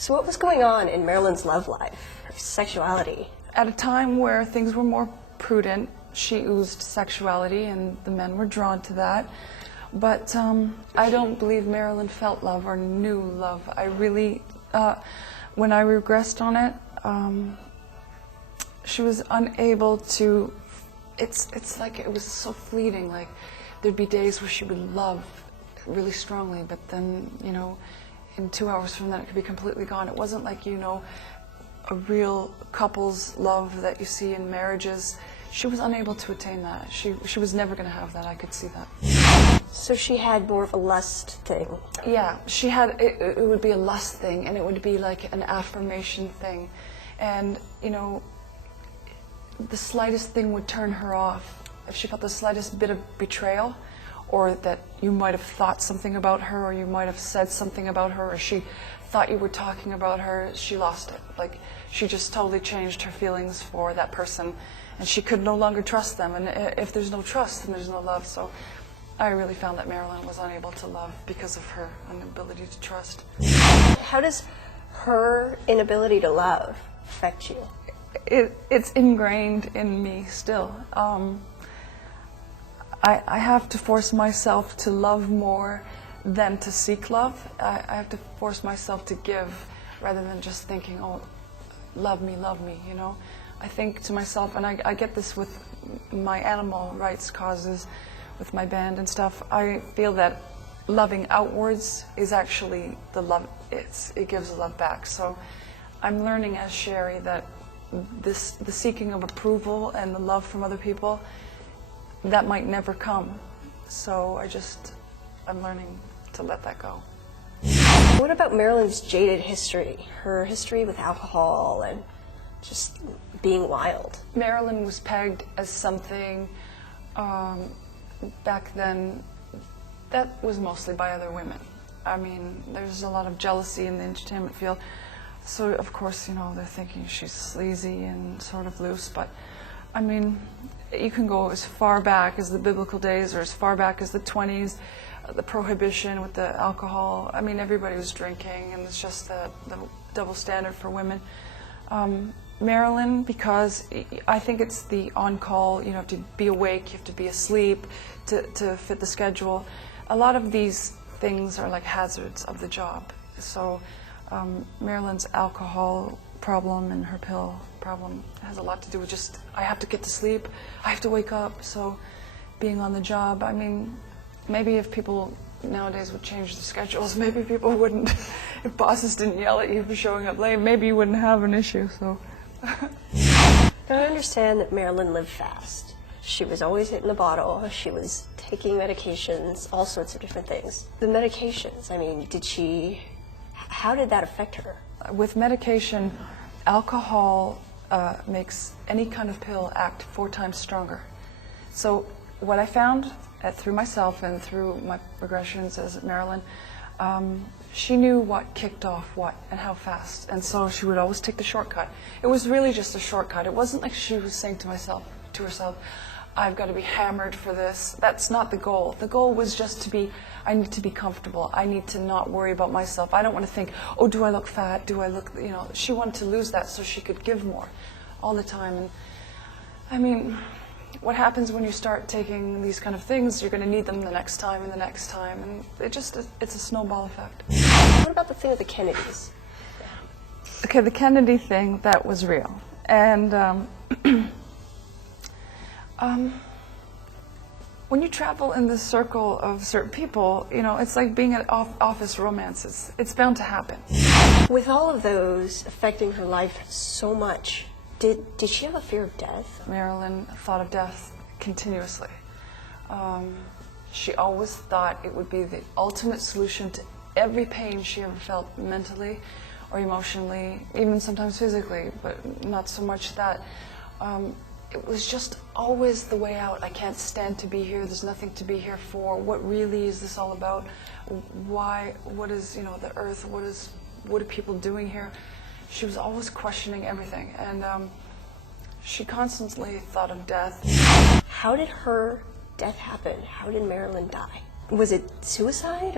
So what was going on in Marilyn's love life, her sexuality? At a time where things were more prudent, she oozed sexuality and the men were drawn to that. But I don't believe Marilyn felt love or knew love. I really, when I regressed on it, she was unable to, it's like it was so fleeting. Like there'd be days where she would love really strongly, but then, you know, in 2 hours from that it could be completely gone. It wasn't like, you know, a real couple's love that you see in marriages. She was unable to attain that. She was never going to have that. I could see that. So she had more of a lust thing. Yeah, she had, it would be a lust thing, and it would be like an affirmation thing. And, you know, the slightest thing would turn her off. If she felt the slightest bit of betrayal, or that you might have thought something about her, or you might have said something about her, or she thought you were talking about her, she lost it. Like, she just totally changed her feelings for that person, and she could no longer trust them. And if there's no trust, then there's no love. So I really found that Marilyn was unable to love because of her inability to trust. How does her inability to love affect you? It's ingrained in me still. I have to force myself to love more than to seek love. I have to force myself to give rather than just thinking, oh, love me, you know. I think to myself, and I get this with my animal rights causes, with my band and stuff, I feel that loving outwards is actually the love, it gives love back. So I'm learning as Sherrie that the seeking of approval and the love from other people, that might never come. So I'm learning to let that go. What about Marilyn's jaded history? Her history with alcohol and just being wild? Marilyn was pegged as something back then that was mostly by other women. I mean, there's a lot of jealousy in the entertainment field. So of course, you know, they're thinking she's sleazy and sort of loose, but I mean, you can go as far back as the biblical days or as far back as the 20s, the prohibition with the alcohol. I mean, everybody was drinking, and it's just the double standard for women. Marilyn, because I think it's the on-call, you have to be awake, you have to be asleep to fit the schedule. A lot of these things are like hazards of the job. So Marilyn's alcohol problem and her pill problem has a lot to do with just, I have to get to sleep, I have to wake up, so being on the job. I mean, maybe if people nowadays would change the schedules, maybe people wouldn't, if bosses didn't yell at you for showing up late, maybe you wouldn't have an issue, so. Now, I understand that Marilyn lived fast. She was always hitting the bottle, she was taking medications, all sorts of different things. The medications, I mean, how did that affect her? With medication, alcohol makes any kind of pill act 4 times stronger. So what I found through myself and through my regressions as Marilyn, she knew what kicked off what and how fast, and so she would always take the shortcut. It was really just a shortcut. It wasn't like she was saying to herself, I've got to be hammered for this. That's not the goal. The goal was just to be, I need to be comfortable. I need to not worry about myself. I don't want to think, oh, do I look fat? Do I look, you know, she wanted to lose that so she could give more all the time. And I mean, what happens when you start taking these kind of things, you're going to need them the next time and the next time, and it's a snowball effect. What about the thing with the Kennedys? Okay, the Kennedy thing, that was real. And when you travel in the circle of certain people, you know, it's like being at office romances. It's bound to happen. With all of those affecting her life so much, did she have a fear of death? Marilyn thought of death continuously. She always thought it would be the ultimate solution to every pain she ever felt mentally or emotionally, even sometimes physically, but not so much that. It was just always the way out. I can't stand to be here. There's nothing to be here for. What really is this all about? Why? What is, you know, the earth? What are people doing here? She was always questioning everything, and she constantly thought of death. How did her death happen? How did Marilyn die? Was it suicide?